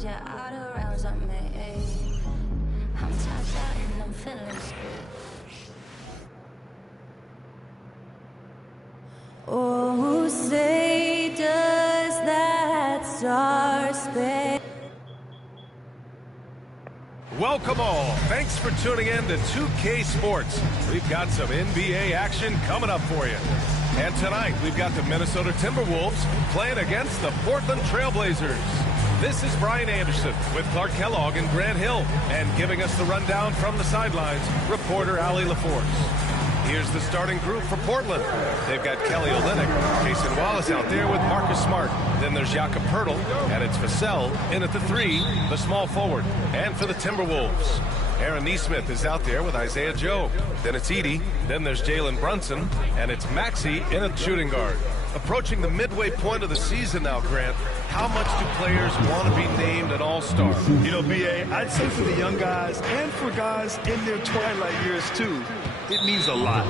cause you're out of rounds on me. I'm tapped out and I'm feeling screwed. Oh, say does that star span? Welcome all. Thanks for tuning in to 2K Sports. We've got some NBA action coming up for you. And tonight, we've got the Minnesota Timberwolves playing against the Portland Trail Blazers. This is Brian Anderson with Clark Kellogg and Grant Hill. And giving us the rundown from the sidelines, reporter Allie LaForce. Here's the starting group for Portland. They've got Kelly Olynyk, Jason Wallace out there with Marcus Smart. Then there's Jakob Poeltl, and it's Vassell in at the 3, the small forward. And for the Timberwolves, Aaron Nesmith is out there with Isaiah Joe. Then it's Edey. Then there's Jalen Brunson, and it's Maxey in at shooting guard. Approaching the midway point of the season now, Grant, how much do players want to be named an all-star? You know, B.A., I'd say for the young guys and for guys in their twilight years, too, it means a lot.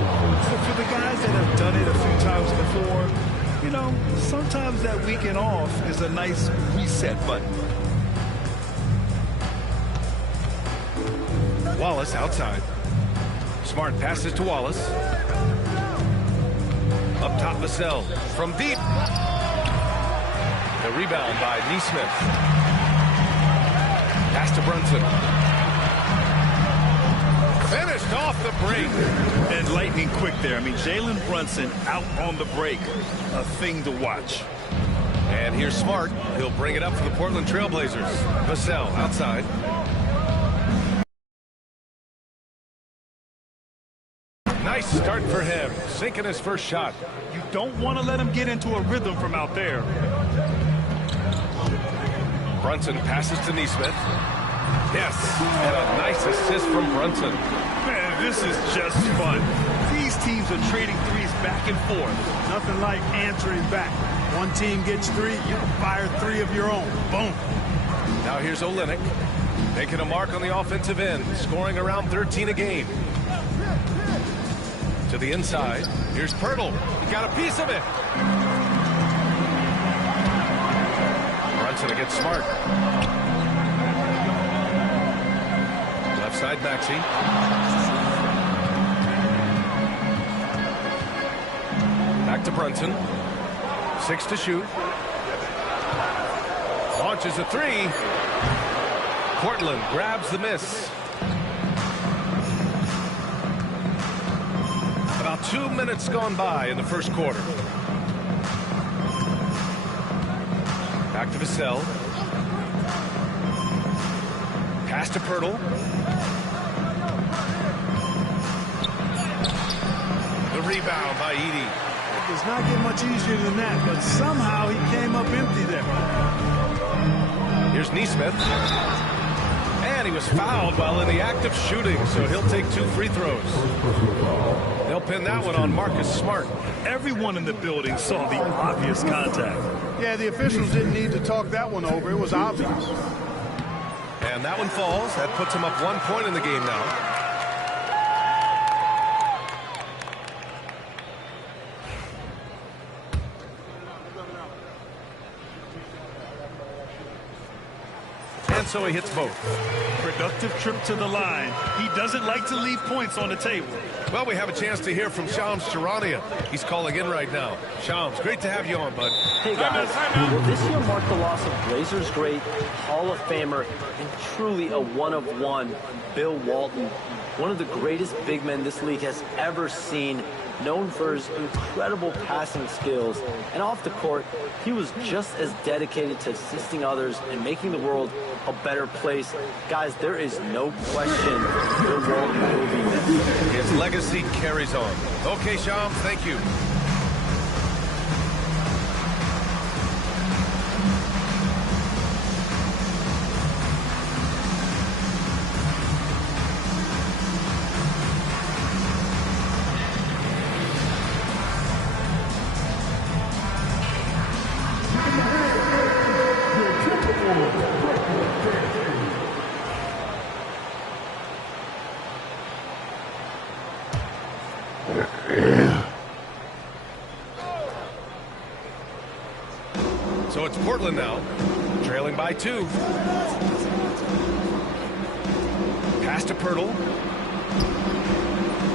So for the guys that have done it a few times before, you know, sometimes that weekend off is a nice reset button. Wallace outside. Smart passes to Wallace. Up top, Vassell from deep. The rebound by Nesmith. Pass to Brunson. Finished off the break. And lightning quick there. I mean, Jalen Brunson out on the break. A thing to watch. And here's Smart. He'll bring it up for the Portland Trail Blazers. Vassell outside. Nice start for him, sinking his first shot. You don't want to let him get into a rhythm from out there. Brunson passes to Nesmith. Yes, and a nice assist from Brunson. Man, this is just fun. These teams are trading threes back and forth. Nothing like answering back. One team gets 3, you fire 3 of your own. Boom. Now here's Olynyk, making a mark on the offensive end, scoring around 13 a game. To the inside, here's Poeltl. He got a piece of it. Brunson against Smart. Left side, Maxey. Back to Brunson. 6 to shoot. Launches a 3. Portland grabs the miss. About 2 minutes gone by in the first quarter. Back to Vassell. Pass to Poeltl. The rebound by Edey. It does not get much easier than that, but somehow he came up empty there. Here's Nesmith. And he was fouled while in the act of shooting, so he'll take 2 free throws. They'll pin that one on Marcus Smart. Everyone in the building saw the obvious contact. Yeah, the officials didn't need to talk that one over. It was obvious. And that one falls. That puts him up 1 point in the game now. And so he hits both. Productive trip to the line. He doesn't like to leave points on the table. Well, we have a chance to hear from Shams Charania. He's calling in right now. Shams, great to have you on, bud. Hey, guys. Well, this year marked the loss of Blazers great, Hall of Famer, and truly a one-of-one, Bill Walton. One of the greatest big men this league has ever seen, known for his incredible passing skills. And off the court, he was just as dedicated to assisting others and making the world a better place. Guys, there is no question Bill Walton will be missed. His legacy carries on. Okay, Shams, thank you. So it's Portland now. Trailing by 2. Pass to Pirtle.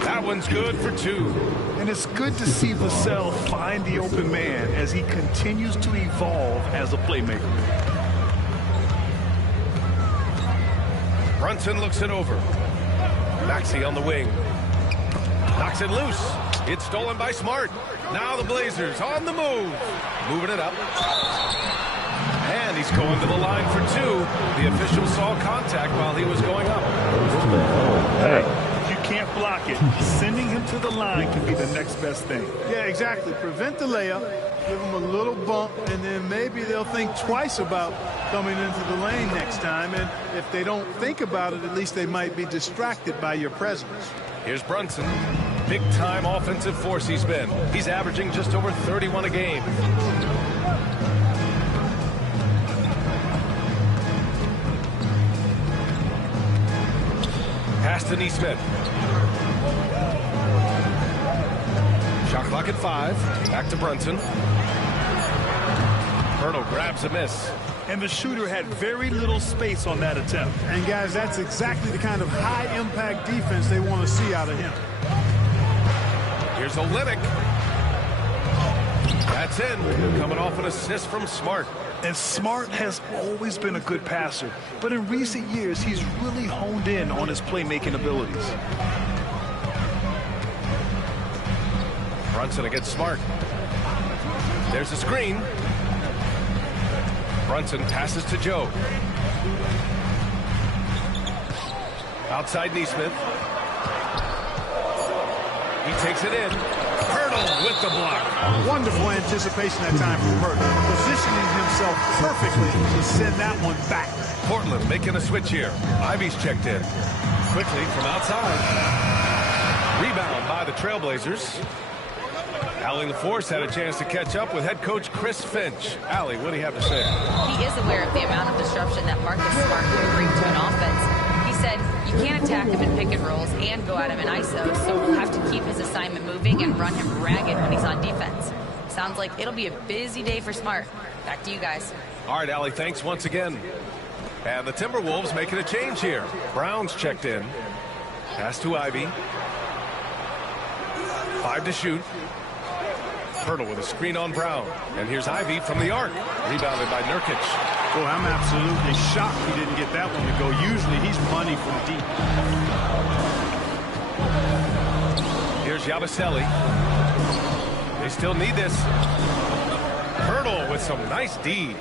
That one's good for 2. And it's good to see Vassell find the open man as he continues to evolve as a playmaker. Brunson looks it over. Maxey on the wing. Knocks it loose. It's stolen by Smart. Now the Blazers on the move. Moving it up. And he's going to the line for 2. The official saw contact while he was going up. Hey, if you can't block it, sending him to the line can be the next best thing. Yeah, exactly. Prevent the layup, give them a little bump, and then maybe they'll think twice about coming into the lane next time. And if they don't think about it, at least they might be distracted by your presence. Here's Brunson. Big-time offensive force he's been. He's averaging just over 31 a game. Pass to Neesmith. Shot clock at 5. Back to Brunson. Pirtle grabs a miss. And the shooter had very little space on that attempt. And guys, that's exactly the kind of high-impact defense they want to see out of him. Here's Olynyk. That's in. Coming off an assist from Smart. And Smart has always been a good passer, but in recent years, he's really honed in on his playmaking abilities. Brunson against Smart. There's a screen. Brunson passes to Joe. Outside Neesmith. He takes it in. Pirtle with the block. Wonderful anticipation that time from Pirtle. Positioning himself perfectly to send that one back. Portland making a switch here. Ivy's checked in. Quickly from outside. Rebound by the Trailblazers. Allie LaForce had a chance to catch up with head coach Chris Finch. Allie, what do you have to say? He is aware of the amount of disruption that Marcus Smart can bring to an offense. He said you can't attack him in pick and rolls and go at him in ISO, so we'll have to keep his assignment moving and run him ragged when he's on defense. Sounds like it'll be a busy day for Smart. Back to you guys. All right, Allie, thanks once again. And the Timberwolves making a change here. Brown's checked in. Pass to Ivy. 5 to shoot. Pirtle with a screen on Brown. And here's Ivy from the arc. Rebounded by Nurkic. Boy, I'm absolutely shocked he didn't get that one to go. Usually he's money from deep. Here's Yabusele. They still need this. Pirtle with some nice D.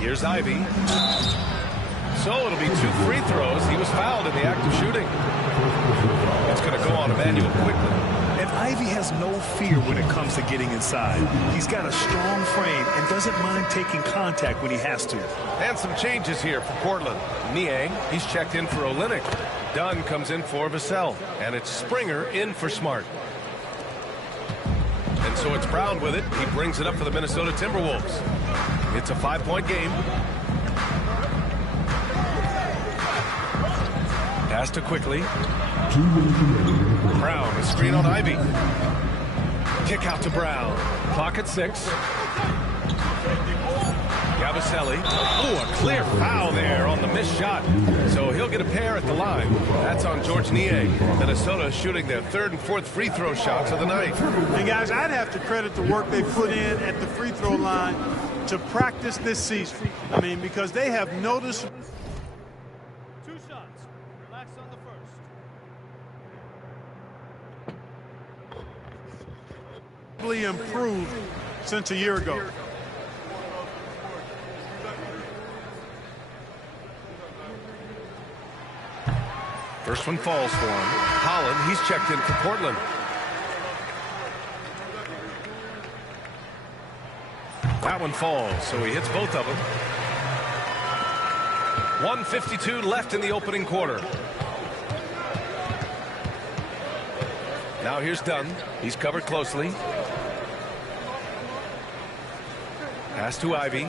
Here's Ivy. So it'll be 2 free throws. He was fouled in the act of shooting. It's going to go on Emmanuel quickly. And Ivy has no fear when it comes to getting inside. He's got a strong frame and doesn't mind taking contact when he has to. And some changes here for Portland. Niang, he's checked in for Olynyk. Dunn comes in for Vassell. And it's Springer in for Smart. And so it's Brown with it. He brings it up for the Minnesota Timberwolves. It's a 5-point game. Pass to Quickly. Brown, a screen on Ivy. Kick out to Brown. Clock at 6. Yabusele. Ooh, a clear foul there on the missed shot. So he'll get a pair at the line. That's on George Niang. Minnesota shooting their 3rd and 4th free throw shots of the night. And guys, I'd have to credit the work they put in at the free throw line to practice this season. I mean, because they have noticed. 2 shots. Relax on the first. Improved since a year ago. First one falls for him. Holland, he's checked in for Portland. That one falls, so he hits both of them. 1:52 left in the opening quarter. Now here's Dunn. He's covered closely. Pass to Ivy.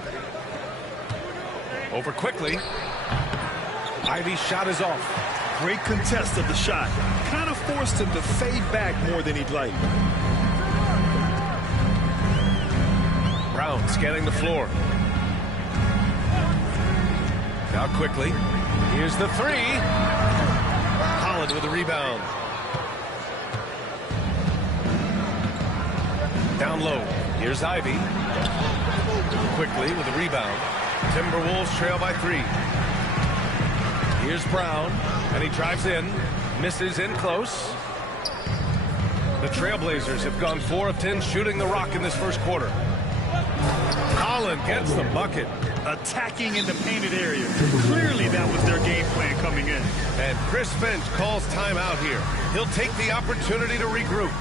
Over Quickly. Ivy's shot is off. Great contest of the shot. Kind of forced him to fade back more than he'd like. Brown Brown scanning the floor. Now quickly. Here's the three. Holland with the rebound. Down low. Here's Ivy. Quickly with the rebound. Timberwolves trail by 3. Here's Brown, and he drives in. Misses in close. The Trailblazers have gone 4 of 10 shooting the rock in this first quarter. Holland gets the bucket. Attacking in the painted area. Clearly that was their game plan coming in. And Chris Finch calls timeout here. He'll take the opportunity to regroup.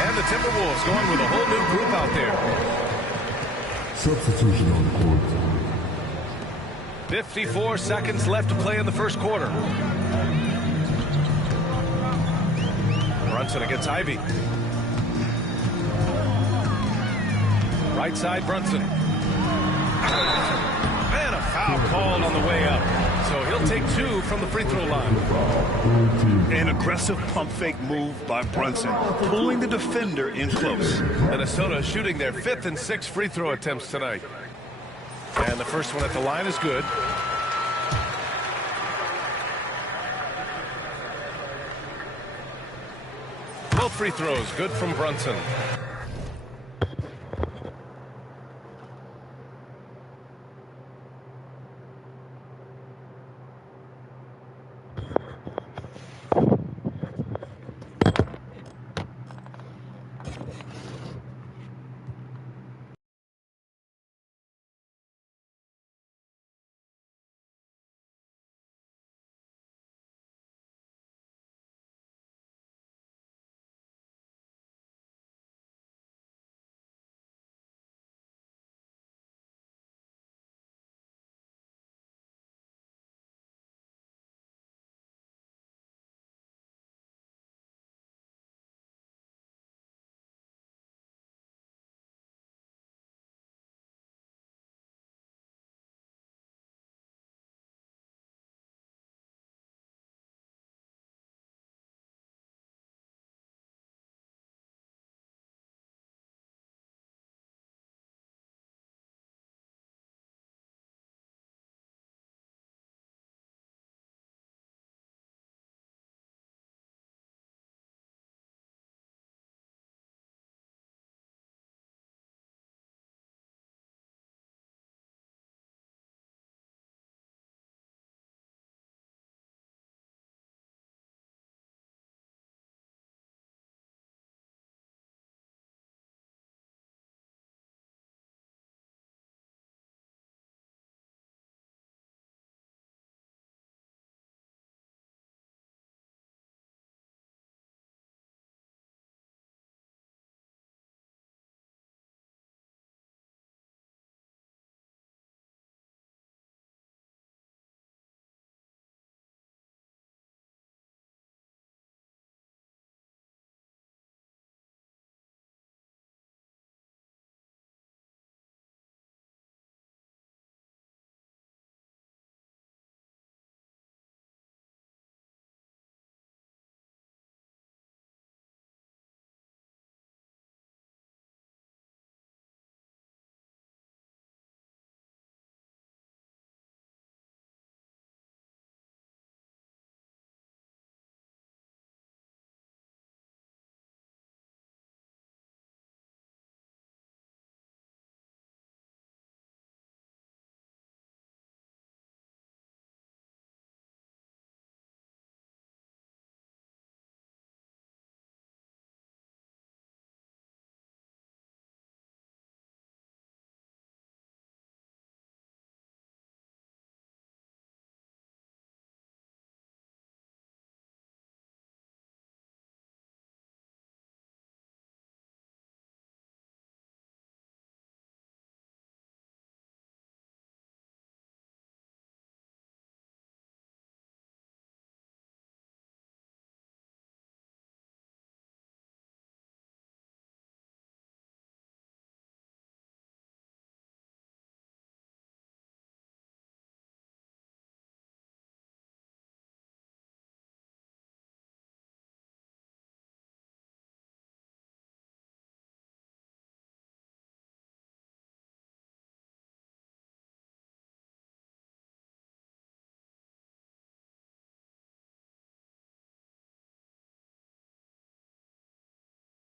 And the Timberwolves going with a whole new group out there. Substitution on the court. 54 seconds left to play in the first quarter. Brunson against Ivy. Right side, Brunson. And a foul called on the way up. So he'll take 2 from the free throw line. An aggressive pump fake move by Brunson, pulling the defender in close. Minnesota shooting their 5th and 6th free throw attempts tonight. And the first one at the line is good. Both free throws good from Brunson.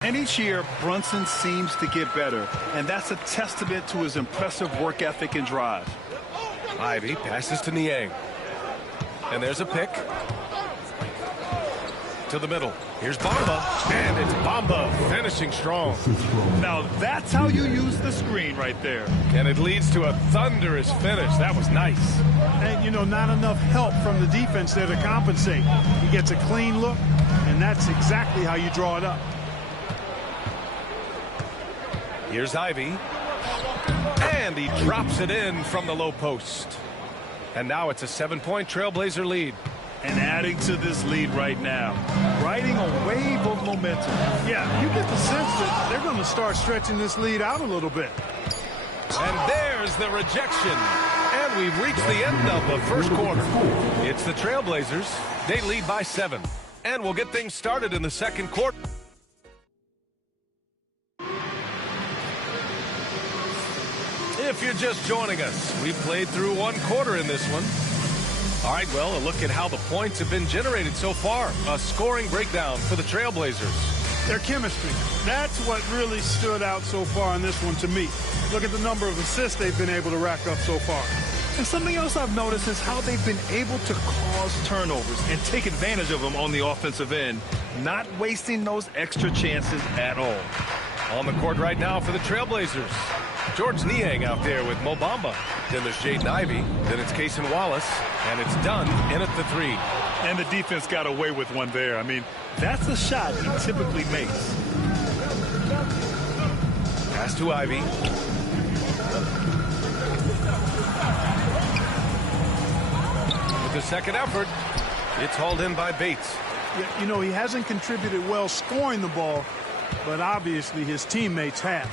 And each year, Brunson seems to get better, and that's a testament to his impressive work ethic and drive. Ivy passes to Niang. And there's a pick. To the middle. Here's Bamba. And it's Bamba finishing strong. Now, that's how you use the screen right there. And it leads to a thunderous finish. That was nice. And, you know, not enough help from the defense there to compensate. He gets a clean look, and that's exactly how you draw it up. Here's Ivy. And he drops it in from the low post. And now it's a 7-point Trailblazer lead. And adding to this lead right now, riding a wave of momentum. Yeah, you get the sense that they're going to start stretching this lead out a little bit. And there's the rejection. And we've reached the end of the first quarter. It's the Trailblazers. They lead by 7. And we'll get things started in the second quarter. If you're just joining us, we've played through one quarter in this one. All right, well, a look at how the points have been generated so far. A scoring breakdown for the Trailblazers. Their chemistry. That's what really stood out so far in this one to me. Look at the number of assists they've been able to rack up so far. And something else I've noticed is how they've been able to cause turnovers and take advantage of them on the offensive end, not wasting those extra chances at all. On the court right now for the Trailblazers. George Niang out there with Mo Bamba. Then there's Jaden Ivey. Then it's Cason Wallace. And it's done in at the 3. And the defense got away with one there. I mean, that's a shot he typically makes. Pass to Ivey. With the second effort, it's hauled in by Bates. Yeah, you know, he hasn't contributed well scoring the ball, but obviously his teammates have.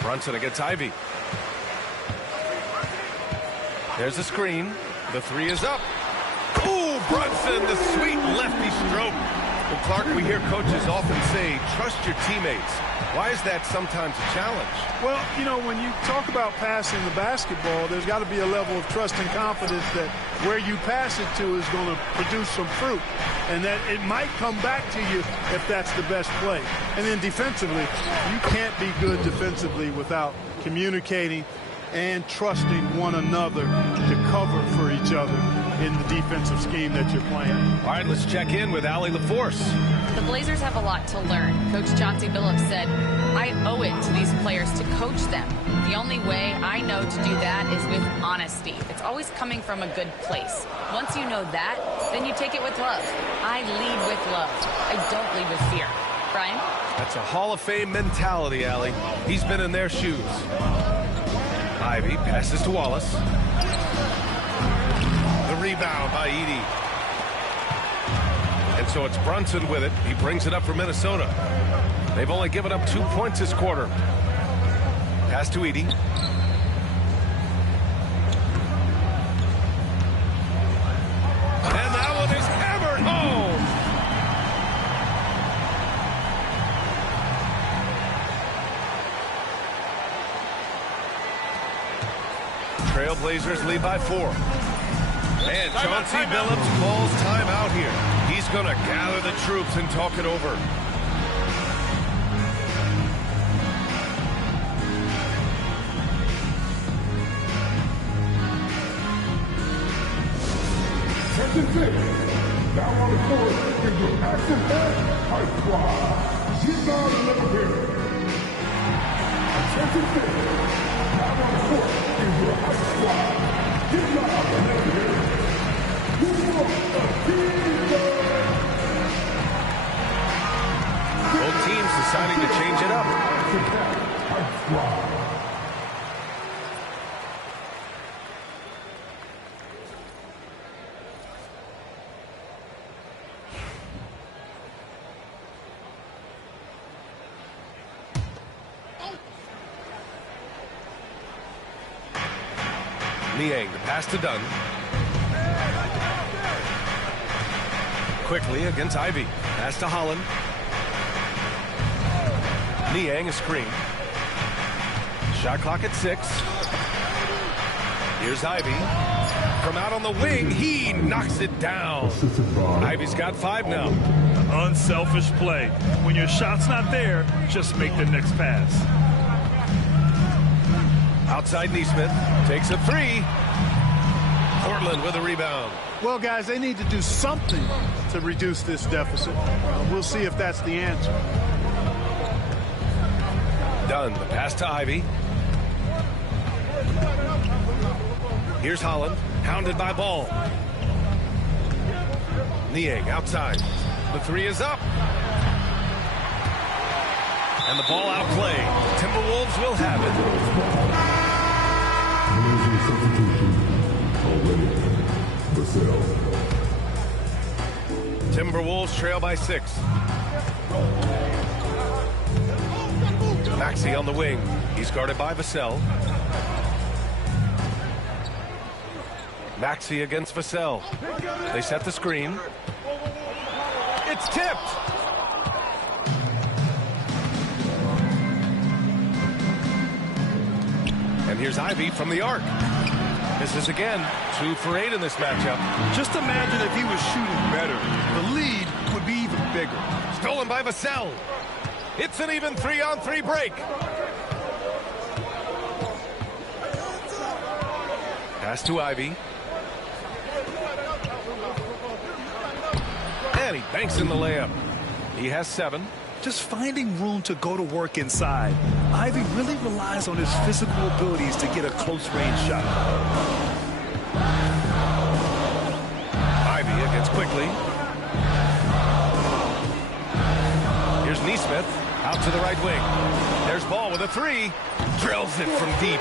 Brunson against Ivy. There's a screen. The 3 is up. Ooh, Brunson, the sweet lefty stroke. Well, Clark, we hear coaches often say, trust your teammates. Why is that sometimes a challenge? Well, you know, when you talk about passing the basketball, there's got to be a level of trust and confidence that where you pass it to is going to produce some fruit, and that it might come back to you if that's the best play. And then defensively, you can't be good defensively without communicating and trusting one another to cover for each other in the defensive scheme that you're playing. All right, let's check in with Allie LaForce. The Blazers have a lot to learn. Coach Chauncey Billups said, I owe it to these players to coach them. The only way I know to do that is with honesty. It's always coming from a good place. Once you know that, then you take it with love. I lead with love. I don't lead with fear. Brian? That's a Hall of Fame mentality, Allie. He's been in their shoes. Ivy passes to Wallace. The rebound by Edey. And so it's Brunson with it. He brings it up for Minnesota. They've only given up 2 points this quarter. Pass to Edey. And that one is hammered home. Trailblazers lead by 4. And Chauncey Billups calls timeout here. He's going to gather the troops and talk it over. Now on the court is your active high squad. She's on the level here. Attention fifth. Now on the court is your high squad. She's on the level here. Both teams deciding to change it up. High squad. Niang, the pass to Dunn. Quickly against Ivy. Pass to Holland. Niang a screen. Shot clock at 6. Here's Ivy. From out on the wing, he knocks it down. Ivy's got 5 now. Unselfish play. When your shot's not there, just make the next pass. Outside Neesmith takes a 3. Portland with a rebound. Well, guys, they need to do something to reduce this deficit. We'll see if that's the answer. Dunn, the pass to Ivy. Here's Holland, hounded by Ball. Niang outside. The 3 is up. And the ball out of play. Timberwolves will have it. Timberwolves trail by 6. Maxey on the wing. He's guarded by Vassell. Maxey against Vassell. They set the screen. It's tipped. And here's Ivy from the arc. Misses again. 2 for 8 in this matchup. Just imagine if he was shooting better. The lead would be even bigger. Stolen by Vassell. It's an even 3-on-3 break. Pass to Ivy. And he banks in the layup. He has 7. Just finding room to go to work inside. Ivy really relies on his physical abilities to get a close-range shot. Ivy against quickly. Here's Neesmith out to the right wing. There's Ball with a 3. Drills it from deep.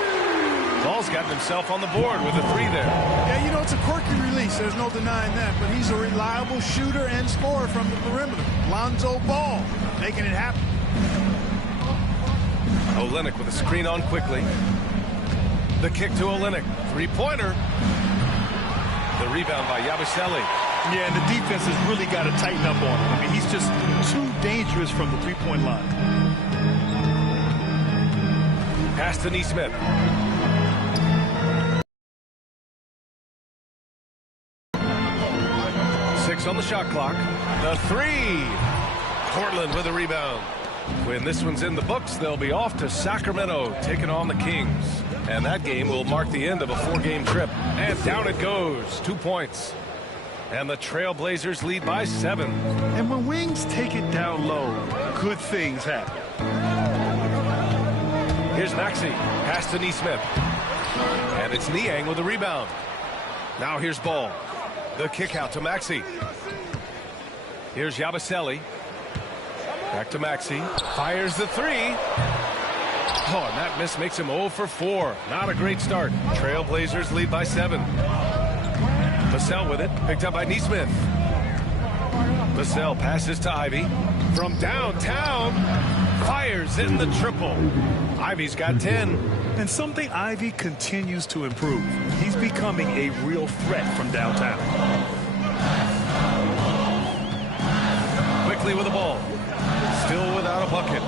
Ball's gotten himself on the board with a 3 there. Yeah, you know, it's a quirky release. There's no denying that. But he's a reliable shooter and scorer from the perimeter. Lonzo Ball making it happen. Olynyk with a screen on quickly. The kick to Olynyk. 3-pointer. The rebound by Yabusele. Yeah, and the defense has really got to tighten up on him. I mean, he's just too dangerous from the three-point line. Pass to Neesmith. On the shot clock. The 3. Portland with a rebound. When this one's in the books, they'll be off to Sacramento taking on the Kings. And that game will mark the end of a 4-game trip. And down it goes. 2 points. And the Trailblazers lead by 7. And when Wings take it down low, good things happen. Here's Maxey. Pass to Neesmith. And it's Niang with a rebound. Now here's Ball. The kick out to Maxey. Here's Yabusele. Back to Maxey. Fires the 3. Oh, and that miss makes him 0 for 4. Not a great start. Trailblazers lead by 7. Vassell with it. Picked up by Neesmith. Vassell passes to Ivy. From downtown. Fires in the triple. Ivy's got 10. And something Ivy continues to improve. He's becoming a real threat from downtown. Quickly with the ball. Still without a bucket.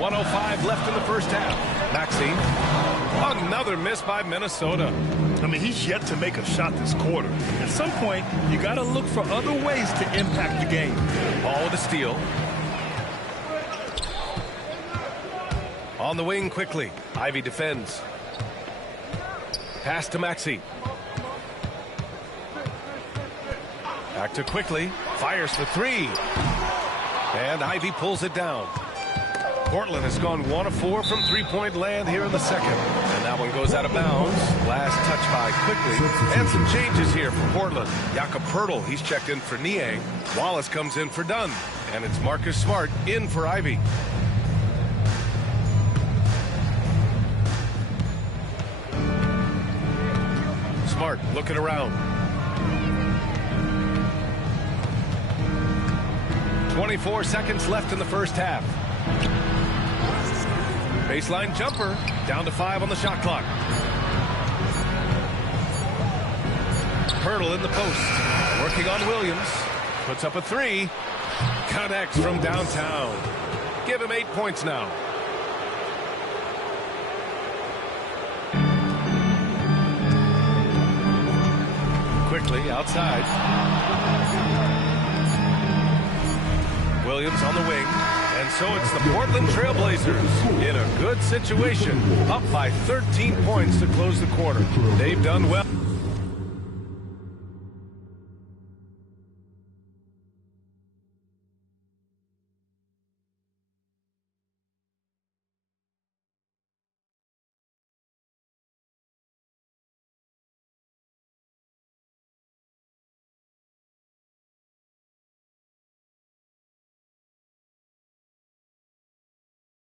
1:05 left in the first half. Maxey. Another miss by Minnesota. I mean, he's yet to make a shot this quarter. At some point, you got to look for other ways to impact the game. Ball with a steal. On the wing quickly. Ivy defends. Pass to Maxey. Back to quickly. Fires for 3. And Ivy pulls it down. Portland has gone 1 of 4 from three-point land here in the second. And that one goes out of bounds. Last touch by quickly. And some changes here for Portland. Jakob Poeltl, he's checked in for Niang. Wallace comes in for Dunn. And it's Marcus Smart in for Ivy. Smart looking around. 24 seconds left in the first half. Baseline jumper, down to 5 on the shot clock. Poeltl in the post, working on Williams. Puts up a 3. Connects from downtown. Give him 8 points now. quickly outside. Williams on the wing. And so it's the Portland Trailblazers in a good situation, up by 13 points to close the quarter. They've done well.